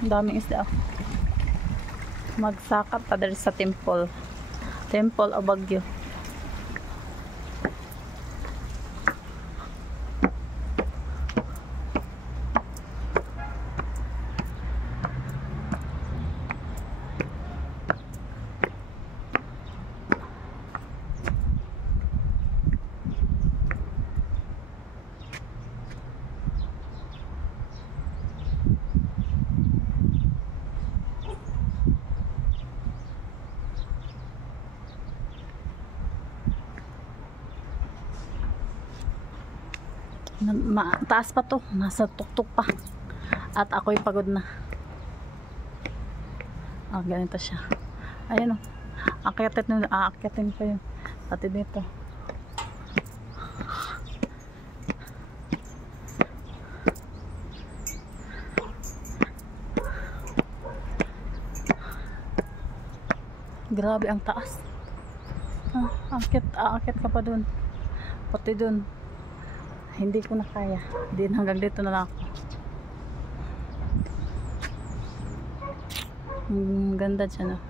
Ang daming isda. Magsakap pa dali sa temple. Temple o Baguio. Taas pa to, nasa tuktok pa at ako'y pagod na. Ganito siya, ayun o, aakyatin pa yun pati dito. Grabe ang taas. Aakyat ka pa dun, pati dun. Hindi ko na kaya. Din hanggang dito na lang ako. Ganda dyan, oh.